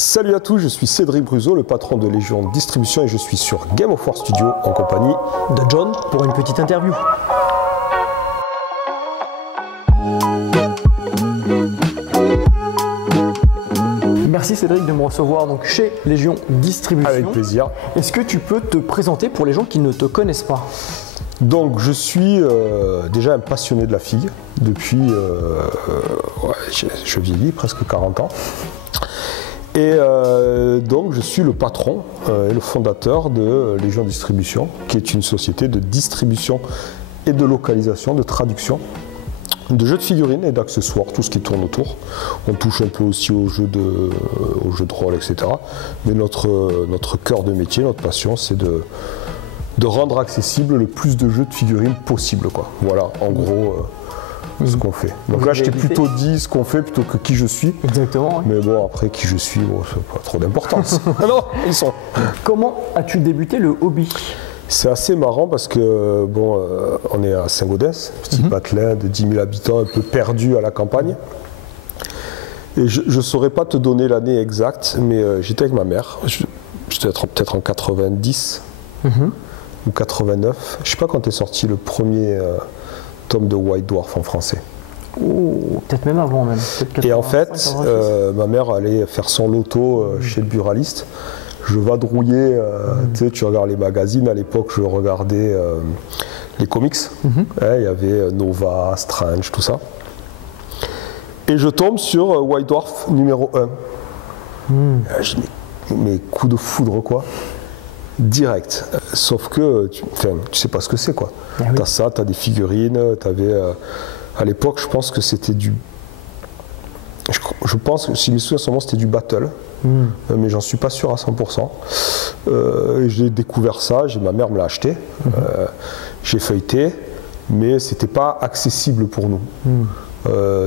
Salut à tous, je suis Cédric Bruzo, le patron de Légion Distribution et je suis sur Game of War Studio en compagnie de John pour une petite interview. Merci Cédric de me recevoir donc chez Légion Distribution. Avec plaisir. Est-ce que tu peux te présenter pour les gens qui ne te connaissent pas? Donc je suis déjà un passionné de la figue depuis, je vieillis presque 40 ans. Et donc je suis le patron et le fondateur de Légion Distribution, qui est une société de distribution et de localisation, de traduction de jeux de figurines et d'accessoires, tout ce qui tourne autour. On touche un peu aussi aux jeux de rôle, etc. Mais notre cœur de métier, notre passion, c'est de rendre accessible le plus de jeux de figurines possible, quoi. Voilà, en gros, ce qu'on fait. Donc là, je t'ai plutôt dit ce qu'on fait plutôt que qui je suis. Exactement. Oui. Mais bon, après, qui je suis, bon, c'est pas trop d'importance. Non, ils sont. Comment as-tu débuté le hobby? C'est assez marrant parce que, bon, on est à Saint-Gaudens, petit patelin de 10 000 habitants, un peu perdu à la campagne. Et je ne saurais pas te donner l'année exacte, mais j'étais avec ma mère. J'étais peut-être en 90 ou 89. Je ne sais pas quand est sorti le premier tome de White Dwarf en français. Oh, peut-être même avant même. Et en fait, ma mère allait faire son loto chez le buraliste. Je vadrouillais, tu sais, tu regardes les magazines, à l'époque je regardais les comics, il y avait Nova, Strange, tout ça. Et je tombe sur White Dwarf numéro 1. Je dis, mais coup de foudre quoi, direct. Sauf que, tu sais pas ce que c'est quoi. Ah oui. T'as ça, t'as des figurines, t'avais, à l'époque je pense que c'était du... Je pense que si les souvenirs c'était du battle, mais j'en suis pas sûr à 100%. J'ai découvert ça, ma mère me l'a acheté, j'ai feuilleté, mais c'était pas accessible pour nous.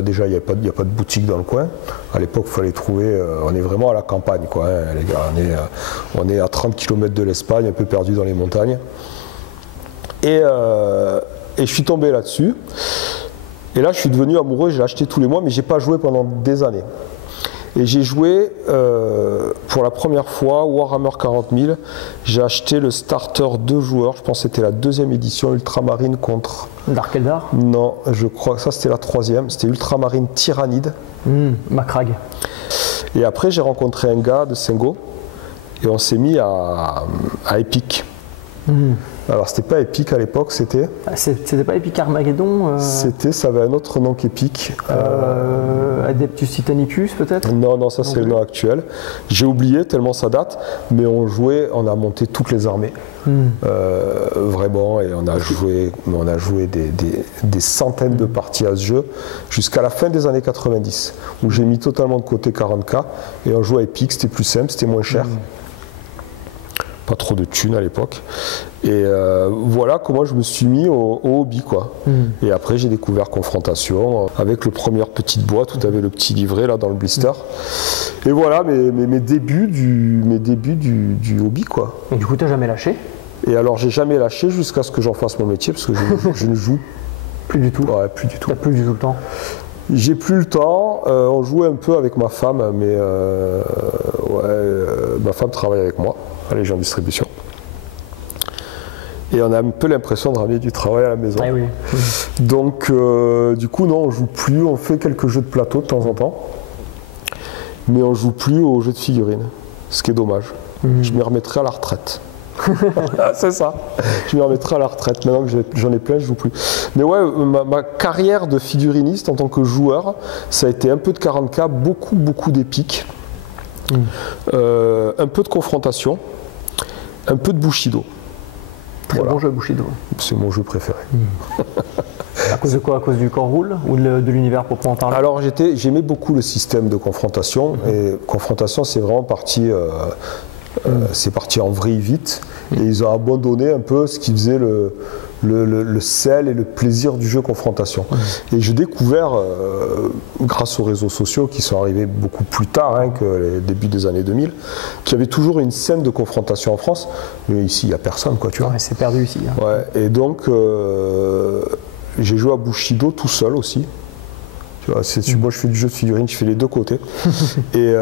Déjà, il n'y a pas de boutique dans le coin. À l'époque, il fallait trouver. On est vraiment à la campagne, quoi. Hein, les gars, on est à 30 km de l'Espagne, un peu perdu dans les montagnes. Et je suis tombé là-dessus. Et là, je suis devenu amoureux, j'ai acheté tous les mois, mais je n'ai pas joué pendant des années. Et j'ai joué pour la première fois Warhammer 40 000. J'ai acheté le starter 2 joueurs, je pense que c'était la 2e édition, Ultramarine contre... Dark Eldar? Non, je crois que ça c'était la 3e, c'était Ultramarine Tyrannide. Macrag. Et après, j'ai rencontré un gars de Sengo et on s'est mis à Epic. Alors c'était pas Epic à l'époque, c'était... C'était pas Epic Armageddon ça avait un autre nom qu'Epic. Adeptus Titanicus peut-être? Non, ça c'est le nom actuel. J'ai oublié tellement ça date, mais on jouait, on a monté toutes les armées. Vraiment, et on a joué des centaines de parties à ce jeu, jusqu'à la fin des années 90, où j'ai mis totalement de côté 40K, et on jouait à Epic, c'était plus simple, c'était moins cher. Pas trop de thunes à l'époque. Et voilà comment je me suis mis au hobby, quoi. Et après j'ai découvert Confrontation avec le première petite boîte où tu avais le petit livret là dans le blister. Et voilà mes débuts du hobby, quoi. Et du coup tu n'as jamais lâché? Et alors j'ai jamais lâché jusqu'à ce que j'en fasse mon métier, parce que je ne joue plus du tout. Ouais, plus du tout. T'as plus du tout le temps? J'ai plus le temps. On jouait un peu avec ma femme, mais ma femme travaille avec moi à Légion Distribution. Et on a un peu l'impression de ramener du travail à la maison. Ah oui. Donc, du coup, non, on joue plus. On fait quelques jeux de plateau de temps en temps. Mais on joue plus aux jeux de figurines. Ce qui est dommage. Je m'y remettrai à la retraite. C'est ça. Je m'y remettrai à la retraite. Maintenant que j'en ai plein, je joue plus. Mais ouais, ma carrière de figuriniste en tant que joueur, ça a été un peu de 40K, beaucoup d'épiques. Un peu de confrontation. Un peu de Bushido. Très bon jeu Bushido. C'est mon jeu préféré. À cause de quoi? À cause du core rule ou de l'univers proprement parlé? Alors j'aimais beaucoup le système de confrontation. Et confrontation, c'est vraiment parti, c'est parti en vrille vite. Et ils ont abandonné un peu ce qui faisait le sel et le plaisir du jeu confrontation. Et j'ai découvert, grâce aux réseaux sociaux qui sont arrivés beaucoup plus tard que les débuts des années 2000, qu'il y avait toujours une scène de confrontation en France. Mais ici, il n'y a personne, quoi, tu vois. Ouais, c'est perdu ici. Hein. Ouais, et donc, j'ai joué à Bushido tout seul aussi. Tu vois, moi, je fais du jeu de figurines, je fais les deux côtés. Et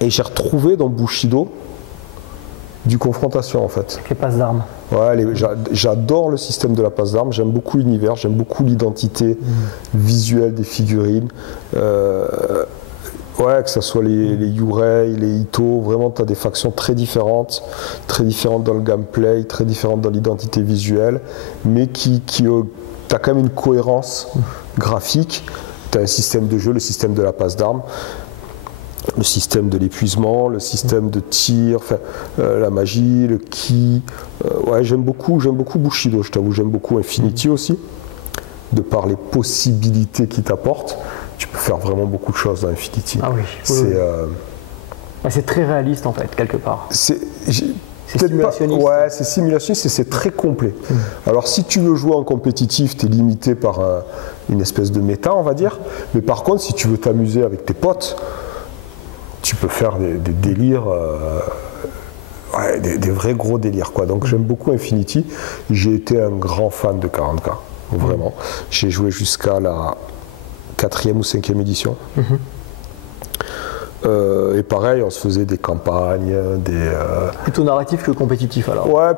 Et j'ai retrouvé dans Bushido du confrontation en fait. Les passes d'armes. Ouais, j'adore le système de la passe d'armes, j'aime beaucoup l'univers, j'aime beaucoup l'identité visuelle des figurines. Ouais, que ce soit les Yurei, les Ito, vraiment tu as des factions très différentes dans le gameplay, très différentes dans l'identité visuelle, mais qui tu as quand même une cohérence graphique. Tu as un système de jeu, le système de la passe d'armes, le système de l'épuisement, le système de tir, la magie, le ki. Ouais, j'aime beaucoup Bushido, je t'avoue, j'aime beaucoup Infinity aussi, de par les possibilités qu'il t'apporte. Tu peux faire vraiment beaucoup de choses dans Infinity. Ah oui. C'est très réaliste en fait, quelque part. C'est simulationniste. Ouais, c'est simulationniste et c'est très complet. Alors si tu veux jouer en compétitif, tu es limité par une espèce de méta, on va dire. Mais par contre, si tu veux t'amuser avec tes potes, tu peux faire des délires, des vrais gros délires, quoi. Donc j'aime beaucoup Infinity. J'ai été un grand fan de 40K, vraiment. J'ai joué jusqu'à la 4e ou 5e édition. Et pareil, on se faisait des campagnes, Plutôt narratif que compétitif alors. Ouais,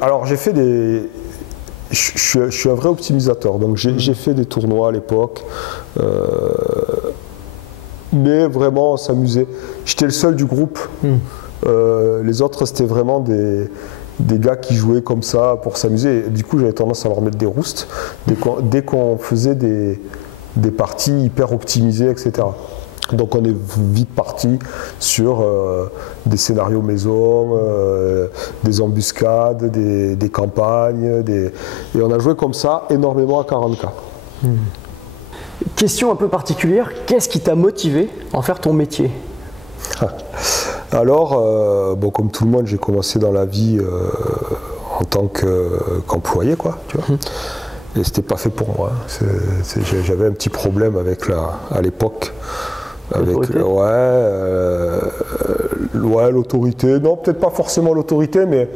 alors j'ai fait des... Je suis un vrai optimisateur, donc j'ai fait des tournois à l'époque. Mais vraiment, on s'amusait. J'étais le seul du groupe. Les autres, c'était vraiment des gars qui jouaient comme ça pour s'amuser. Du coup, j'avais tendance à leur mettre des roustes dès qu'on faisait des parties hyper optimisées, etc. Donc on est vite parti sur des scénarios maison, des embuscades, des campagnes, et on a joué comme ça énormément à 40K. Question un peu particulière, qu'est-ce qui t'a motivé à en faire ton métier? Alors, bon, comme tout le monde, j'ai commencé dans la vie en tant qu'employé, quoi, tu vois. Et c'était pas fait pour moi. J'avais un petit problème avec à l'époque. Avec l'autorité. Non, peut-être pas forcément l'autorité, mais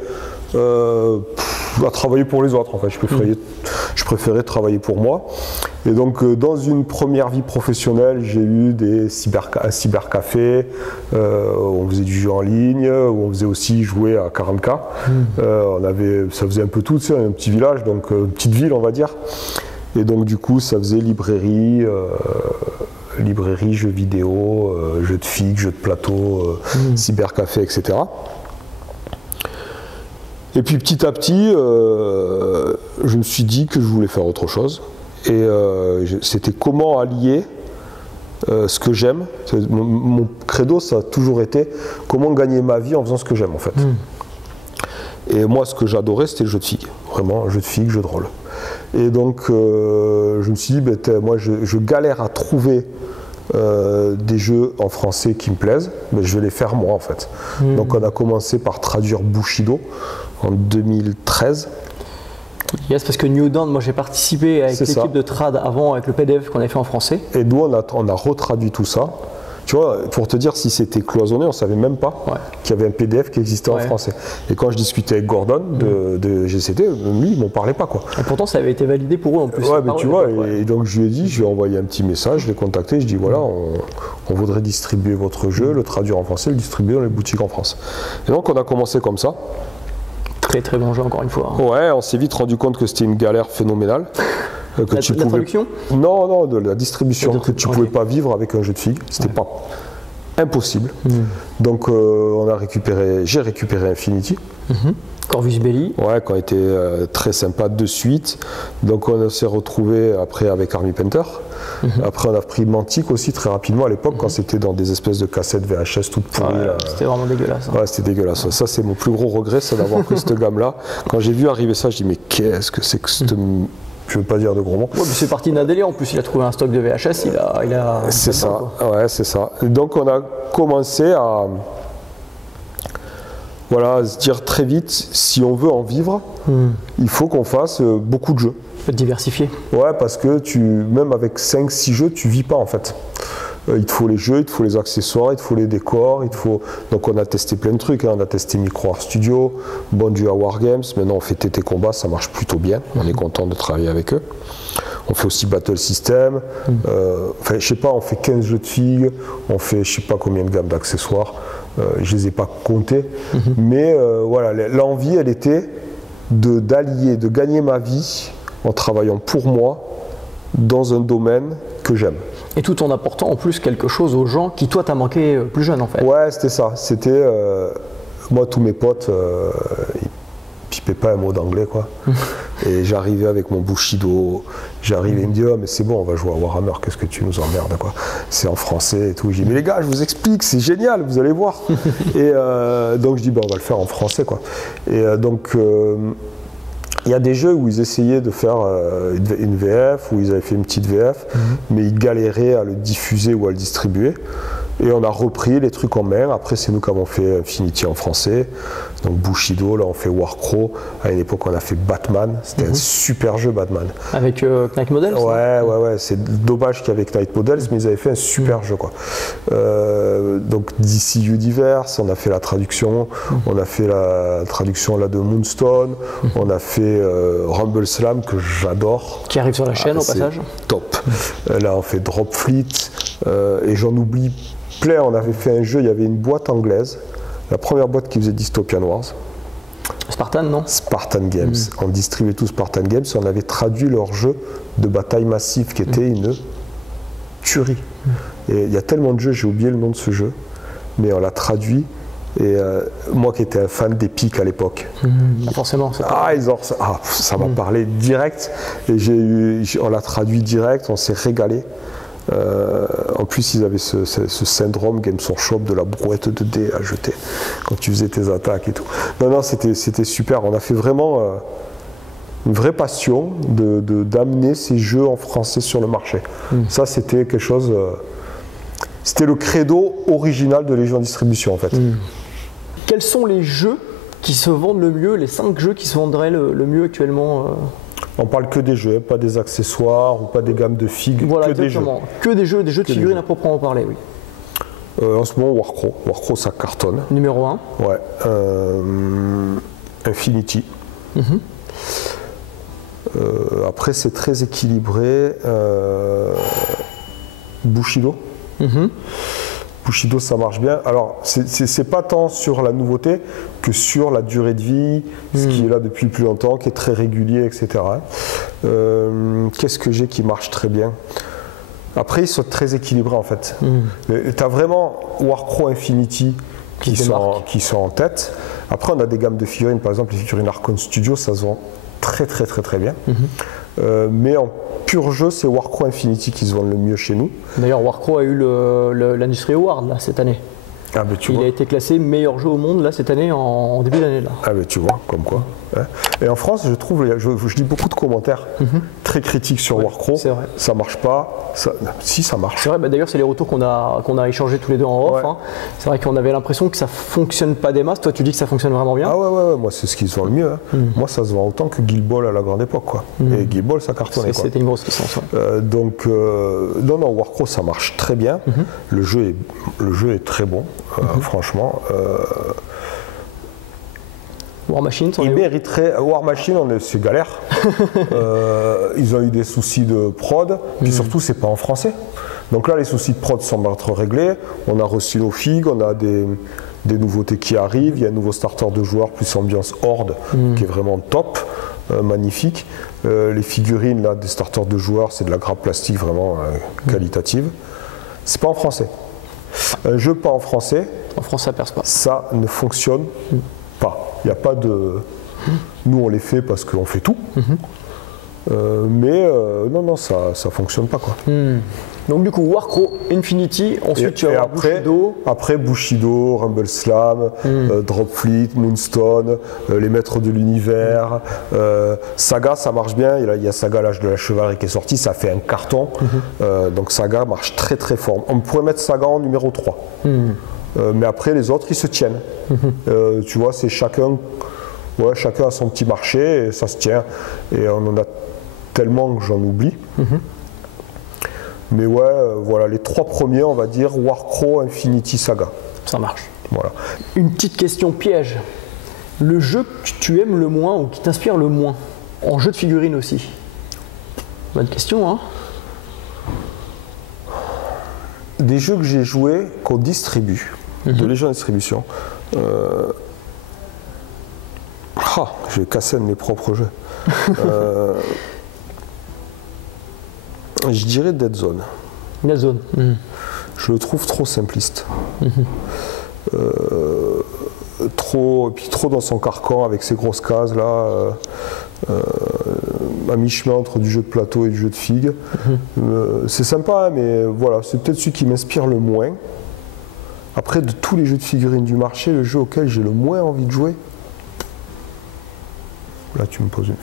à travailler pour les autres. En fait, je préférais travailler pour moi. Et donc, dans une première vie professionnelle, j'ai eu un cybercafé, où on faisait du jeu en ligne, où on faisait aussi jouer à 40K. Ça faisait un peu tout, tu sais, un petit village, donc une petite ville, on va dire. Et donc, du coup, ça faisait librairie, jeux vidéo, jeux de filles, jeux de plateau, cybercafé, etc. Et puis petit à petit, je me suis dit que je voulais faire autre chose. Et c'était comment allier ce que j'aime. Mon credo, ça a toujours été comment gagner ma vie en faisant ce que j'aime, en fait. Et moi, ce que j'adorais, c'était le jeu de filles. Vraiment, jeu de filles, jeu de rôle. Et donc, je me suis dit, moi, je galère à trouver des jeux en français qui me plaisent, je vais les faire moi, en fait. Donc, on a commencé par traduire Bushido en 2013. Yes, parce que New Dawn, moi j'ai participé avec l'équipe de trad avant avec le PDF qu'on avait fait en français. Et nous, on a retraduit tout ça. Tu vois, pour te dire si c'était cloisonné, on ne savait même pas qu'il y avait un PDF qui existait en français. Et quand je discutais avec Gordon de GCT, lui, il ne m'en parlait pas, quoi. Et pourtant, ça avait été validé pour eux en plus. Ouais, mais tu vois, et donc je lui ai dit, je lui ai envoyé un petit message, je l'ai contacté, je dis voilà, on voudrait distribuer votre jeu, le traduire en français, le distribuer dans les boutiques en France. Et donc on a commencé comme ça. Très très bon jeu, encore une fois. Ouais, on s'est vite rendu compte que c'était une galère phénoménale. La traduction ? Non, de la distribution, que tu ne pouvais pas vivre avec un jeu de filles. C'était pas impossible. Donc j'ai récupéré Infinity. Corvus Belli. Ouais, qui a été très sympa de suite. Donc on s'est retrouvé après avec Army Painter. Après on a pris Mantic aussi très rapidement à l'époque quand c'était dans des espèces de cassettes VHS toutes pourries. C'était vraiment dégueulasse. Ouais, c'était dégueulasse. Ça c'est mon plus gros regret, c'est d'avoir pris cette gamme-là. Quand j'ai vu arriver ça, je dis mais qu'est-ce que c'est que cette... Je veux pas dire de gros mots. Ouais, c'est parti d'un délire en plus, il a trouvé un stock de VHS, il a... C'est ça, ouais, c'est ça. Donc on a commencé à... Voilà, se dire très vite, si on veut en vivre, il faut qu'on fasse beaucoup de jeux. Diversifier. Ouais, parce que même avec 5-6 jeux, tu vis pas en fait. Il te faut les jeux, il te faut les accessoires, il te faut les décors, Donc on a testé plein de trucs, on a testé MicroArt Studio, Bondu à Wargames, maintenant on fait TT Combat, ça marche plutôt bien, on est content de travailler avec eux. On fait aussi Battle System. Enfin, je sais pas, on fait 15 jeux de figues, on fait je sais pas combien de gammes d'accessoires. Je les ai pas comptés. Mais voilà, l'envie, elle était d'allier, de gagner ma vie en travaillant pour moi dans un domaine que j'aime. Et tout en apportant en plus quelque chose aux gens qui, toi, t'as manqué plus jeune en fait. Ouais, c'était ça. C'était, moi, tous mes potes, ils pipaient pas un mot d'anglais, quoi. Et j'arrivais avec mon Bushido, j'arrivais, il me dit, oh, mais c'est bon, on va jouer à Warhammer, qu'est-ce que tu nous emmerdes, quoi. C'est en français et tout. J'ai dit, mais les gars, je vous explique, c'est génial, vous allez voir. Et donc, je dis, on va le faire en français, quoi. Et donc, il y a des jeux où ils essayaient de faire une VF, où ils avaient fait une petite VF, mais ils galéraient à le diffuser ou à le distribuer. Et on a repris les trucs en main. Après, c'est nous qui avons fait Infinity en français. Donc Bushido, là on fait Warcraw. À une époque, on a fait Batman. C'était un super jeu, Batman. Avec Knight Models. Ouais. C'est dommage qu'il y avait Knight Models, mais ils avaient fait un super jeu, quoi. Donc DC Universe, on a fait la traduction. On a fait la traduction là de Moonstone. On a fait Rumble Slam, que j'adore. Qui arrive sur la chaîne au passage. Top. Là, on fait Drop Fleet. Et j'en oublie plein. On avait fait un jeu, il y avait une boîte anglaise, la première boîte qui faisait Dystopian Wars. Spartan, non? Spartan Games. On distribuait tout Spartan Games et on avait traduit leur jeu de bataille massive qui était une tuerie. Et il y a tellement de jeux, j'ai oublié le nom de ce jeu, mais on l'a traduit. Et moi qui étais un fan d'Epic à l'époque, forcément, ça m'a parlé direct. Et on l'a traduit direct, on s'est régalé. En plus, ils avaient ce syndrome Games Workshop de la brouette de dés à jeter quand tu faisais tes attaques et tout. Non, c'était super. On a fait vraiment une vraie passion d'amener ces jeux en français sur le marché. Ça, c'était quelque chose. C'était le credo original de Légion Distribution, en fait. Quels sont les jeux qui se vendent le mieux, les 5 jeux qui se vendraient le mieux actuellement On parle que des jeux, pas des accessoires ou pas des gammes de figues, voilà, que exactement. Des jeux. Que des jeux de figurines à proprement parler, oui. En ce moment, Warcraw. Warcraw, ça cartonne. Numéro 1. Ouais. Infinity. Après, c'est très équilibré. Bushido. Bushido, ça marche bien. Alors, c'est pas tant sur la nouveauté que sur la durée de vie, ce qui est là depuis plus longtemps, qui est très régulier, etc. Qu'est-ce que j'ai qui marche très bien? Après, ils sont très équilibrés, en fait. Tu as vraiment Warcraw Infinity qui sont en tête. Après, on a des gammes de figurines, par exemple, les figurines Archon Studio, ça se vend très bien. Mais en pur jeu, c'est Warcraw Infinity qui se vend le mieux chez nous. D'ailleurs, Warcraw a eu l'Industry Award là, cette année. Ah, ben, Il a été classé meilleur jeu au monde là, cette année, en début d'année. Ah ben tu vois, comme quoi. Hein. Et en France, je trouve, je lis beaucoup de commentaires très critiques sur Warcraw. C'est vrai. Ça marche pas. Si, ça marche. C'est vrai, d'ailleurs, c'est les retours qu'on a échangés tous les deux en off. C'est vrai qu'on avait l'impression que ça fonctionne pas des masses. Toi, tu dis que ça fonctionne vraiment bien. Ah ouais, moi, c'est ce qui se vend le mieux. Moi, ça se vend autant que Guild Ball à la grande époque, quoi. Et Guild Ball, ça cartonnait. C'était une grosse licence. Donc, non, Warcraw, ça marche très bien. Le jeu est très bon, franchement. War Machine, il mériterait. War Machine, c'est galère. Ils ont eu des soucis de prod, puis surtout, c'est pas en français. Donc là, les soucis de prod semblent être réglés. On a reçu nos figues, on a des nouveautés qui arrivent. Il y a un nouveau starter de joueurs plus ambiance Horde qui est vraiment top, magnifique. Les figurines là, des starters de joueurs, c'est de la grappe plastique vraiment qualitative. C'est pas en français. Un jeu pas en français, en France, ça perce pas. Ça ne fonctionne pas. Il n'y a pas de. Nous, on les fait parce qu'on fait tout. Mais non, ça fonctionne pas, quoi. Donc du coup, Warcraw, Infinity, ensuite tu as Bushido. Après Bushido, Rumble Slam, Drop Fleet, Moonstone, les Maîtres de l'Univers, Saga, ça marche bien. Il y a Saga, l'âge de la chevalerie qui est sorti, ça fait un carton. Donc Saga marche très fort. On pourrait mettre Saga en numéro 3. Mais après, les autres, ils se tiennent. Tu vois, c'est chacun a son petit marché et ça se tient. Et on en a tellement que j'en oublie. Mais voilà, les 3 premiers, on va dire Warcraw, Infinity, Saga. Ça marche. Voilà. Une petite question piège. Le jeu que tu aimes le moins ou qui t'inspire le moins, en jeu de figurines aussi? Bonne question, hein. Des jeux que j'ai joués, qu'on distribue, de Légion Distribution. Je vais casser un de mes propres jeux. Je dirais Dead Zone. Dead Zone. Je le trouve trop simpliste. Trop dans son carcan avec ses grosses cases là, à mi-chemin entre du jeu de plateau et du jeu de figue. C'est sympa, mais voilà, c'est peut-être celui qui m'inspire le moins. Après, de tous les jeux de figurines du marché, le jeu auquel j'ai le moins envie de jouer. Là, tu me poses une.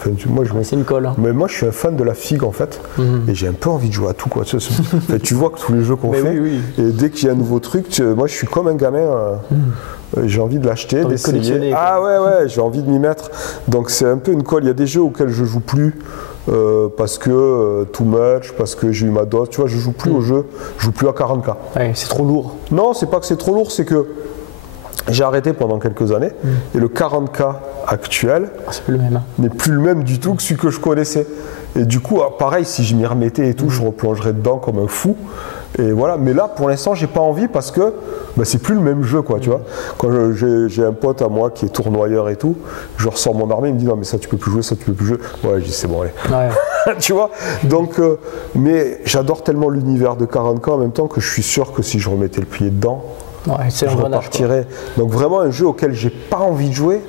C'est une colle. Mais moi, je suis un fan de la figue en fait, et j'ai un peu envie de jouer à tout quoi. Tu vois que tous les jeux qu'on fait, et dès qu'il y a un nouveau truc, moi, je suis comme un gamin. J'ai envie de l'acheter, d'essayer. Ah ouais, j'ai envie de m'y mettre. Donc c'est un peu une colle. Il y a des jeux auxquels je joue plus parce que too much, parce que j'ai eu ma dose. Tu vois, je joue plus aux jeux, je joue plus à 40K. Ouais, c'est trop lourd. Non, c'est pas que c'est trop lourd, c'est que j'ai arrêté pendant quelques années et le 40K actuel n'est plus le même du tout que celui que je connaissais. Et du coup, pareil, si je m'y remettais et tout, je replongerais dedans comme un fou. Et voilà, mais là pour l'instant j'ai pas envie parce que c'est plus le même jeu quoi, tu vois. Quand j'ai un pote à moi qui est tournoyeur et tout, je ressors mon armée, il me dit non mais ça tu peux plus jouer, ça tu peux plus jouer. Ouais, je dis c'est bon allez. Ouais. Tu vois. Donc mais j'adore tellement l'univers de 40K en même temps que je suis sûr que si je remettais le pied dedans, je repartirais. Donc vraiment un jeu auquel j'ai pas envie de jouer.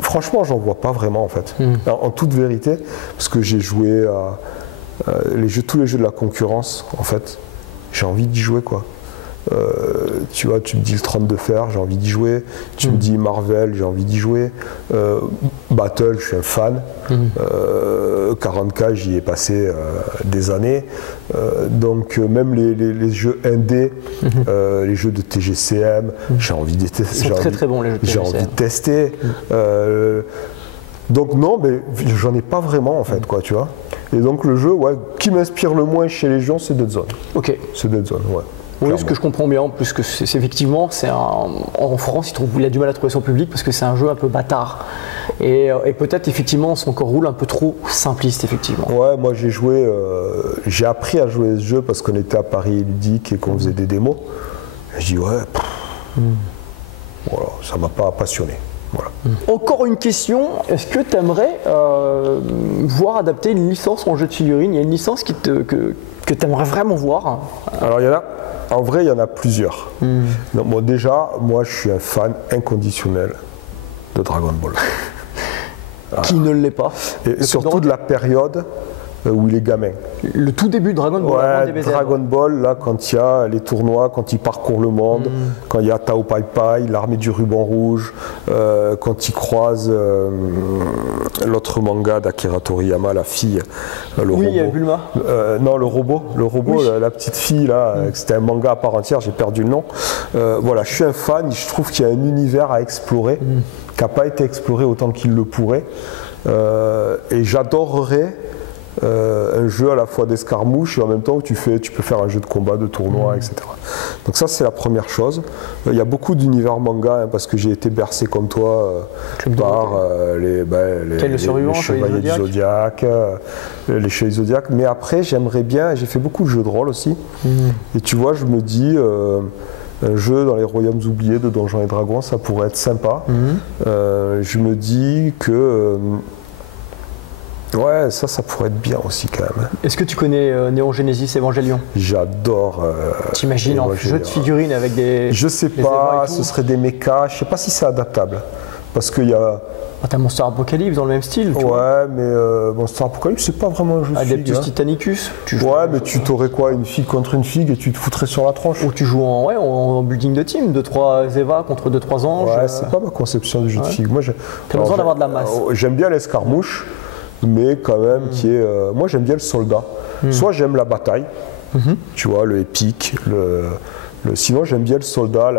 Franchement, j'en vois pas vraiment en fait. En toute vérité, parce que j'ai joué à tous les jeux de la concurrence, en fait, j'ai envie d'y jouer quoi. Tu vois, tu me dis le 30 de fer, j'ai envie d'y jouer. Tu me dis Marvel, j'ai envie d'y jouer. Battle, je suis un fan. 40K, j'y ai passé des années. Donc même les jeux indés, les jeux de TGCM, j'ai envie de tester. Très très bons les jeux de TGCM. J'ai envie de tester. Donc non, mais j'en ai pas vraiment en fait, quoi, tu vois. Et donc le jeu, qui m'inspire le moins chez Légion, c'est Dead Zone. Ok. C'est Dead Zone, ouais. Oui, ce que je comprends bien, plus que effectivement, en France, il a du mal à trouver son public parce que c'est un jeu un peu bâtard. Et peut-être effectivement son corps roule un peu trop simpliste, effectivement. Ouais, moi j'ai appris à jouer à ce jeu parce qu'on était à Paris Ludique et qu'on faisait des démos. Et je dis voilà, ça m'a pas passionné. Voilà. Encore une question, est-ce que tu aimerais voir adapter une licence en jeu de figurines? Il y a une licence que tu aimerais vraiment voir? Alors en vrai, il y en a plusieurs. Donc, bon, déjà, moi je suis un fan inconditionnel de Dragon Ball. Qui ne l'est pas? Et surtout de la période où il est gamin. Le tout début de Dragon Ball. Ouais, Dragon Ball, là, quand il y a les tournois, quand il parcourt le monde, quand il y a Tao Pai Pai, l'armée du ruban rouge, quand il croise l'autre manga d'Akira Toriyama, la fille, le robot. Oui, Bulma. Non, le robot, la petite fille, là, c'était un manga à part entière, j'ai perdu le nom. Voilà, je suis un fan, je trouve qu'il y a un univers à explorer, qui n'a pas été exploré autant qu'il le pourrait. Et j'adorerais un jeu à la fois d'escarmouche et en même temps où tu peux faire un jeu de combat, de tournoi, etc. Donc ça c'est la première chose. Il y a beaucoup d'univers manga parce que j'ai été bercé comme toi par les Chevaliers du Zodiac, les Chevaliers du Zodiac. Mais après j'aimerais bien, j'ai fait beaucoup de jeux de rôle aussi. Et tu vois, je me dis un jeu dans les royaumes oubliés de Donjons et Dragons, ça pourrait être sympa. Je me dis que ouais, ça pourrait être bien aussi quand même. Est-ce que tu connais Néon Genesis Evangelion? J'adore. T'imagines en jeu de figurines avec des. Je sais pas, ce serait des mechas. Je sais pas si c'est adaptable. Parce qu'il y a. T'as Monster Apocalypse dans le même style. Ouais, mais Monster Apocalypse, c'est pas vraiment un jeu de figue. Adeptus Titanicus. Ouais, mais tu t'aurais quoi? Une figue contre une figue et tu te foutrais sur la tronche. Ou tu joues en building de team, 2-3 Eva contre 2-3 anges. Ouais, c'est pas ma conception du jeu de figue. Moi, t'as besoin d'avoir de la masse. J'aime bien l'escarmouche. Mais quand même moi j'aime bien le soldat. Soit j'aime la bataille, tu vois, le épique, sinon j'aime bien le soldat,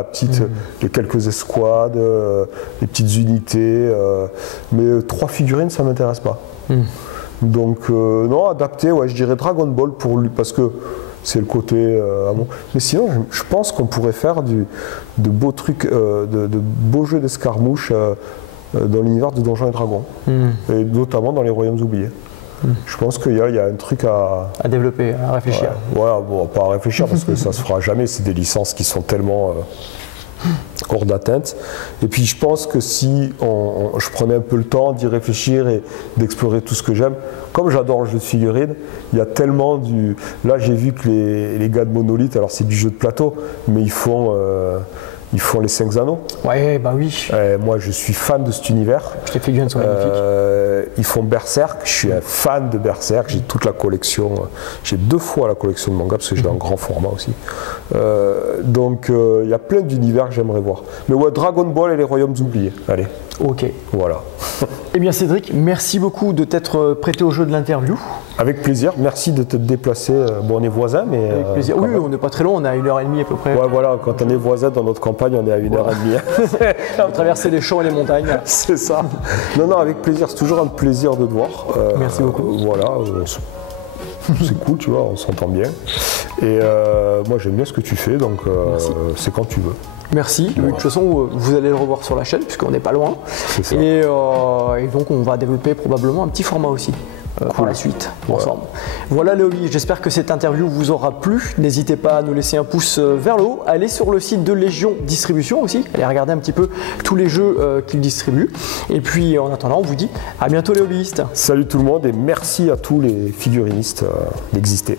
les quelques escouades, les petites unités, mais 3 figurines ça m'intéresse pas. Donc non, adapté, je dirais Dragon Ball pour lui parce que c'est le côté mais sinon je pense qu'on pourrait faire de beaux trucs, de beaux jeux d'escarmouche dans l'univers de Donjons et Dragons, et notamment dans les royaumes oubliés. Je pense qu'il y a un truc à développer, à réfléchir. Ouais, bon, pas à réfléchir parce que ça se fera jamais. C'est des licences qui sont tellement hors d'atteinte. Et puis je pense que si je prenais un peu le temps d'y réfléchir et d'explorer tout ce que j'aime, comme j'adore le jeu de figurines, il y a tellement du... Là j'ai vu que les gars de Monolith, alors c'est du jeu de plateau, mais ils font les 5 anneaux. Ouais, bah oui. Moi je suis fan de cet univers. Les figurines sont magnifiques. Ils font Berserk, je suis un fan de Berserk, j'ai toute la collection, j'ai 2 fois la collection de manga parce que j'ai un grand format aussi. Donc il y a plein d'univers que j'aimerais voir. Mais ouais, Dragon Ball et les Royaumes oubliés, allez. Ok. Voilà. Eh bien Cédric, merci beaucoup de t'être prêté au jeu de l'interview. Avec plaisir, merci de te déplacer. Bon, on est voisins, mais... Avec plaisir. Oui, on n'est pas très loin, on est à 1h30 à peu près. Ouais, voilà, quand on est voisins dans notre campagne, on est à 1h30. On traverse les champs et les montagnes. C'est ça. Non, avec plaisir, c'est toujours un plaisir de te voir. Merci beaucoup. Voilà, c'est cool, tu vois, on s'entend bien. Et moi, j'aime bien ce que tu fais, donc c'est quand tu veux. Merci. Voilà. De toute façon, vous allez le revoir sur la chaîne, puisqu'on n'est pas loin. C'est ça. Et donc, on va développer probablement un petit format aussi. Par la suite, ensemble. Voilà les hobbies, j'espère que cette interview vous aura plu. N'hésitez pas à nous laisser un pouce vers le haut. Allez sur le site de Légion Distribution aussi. Allez regarder un petit peu tous les jeux qu'ils distribuent. Et puis en attendant, on vous dit à bientôt les hobbyistes. Salut tout le monde et merci à tous les figurinistes d'exister.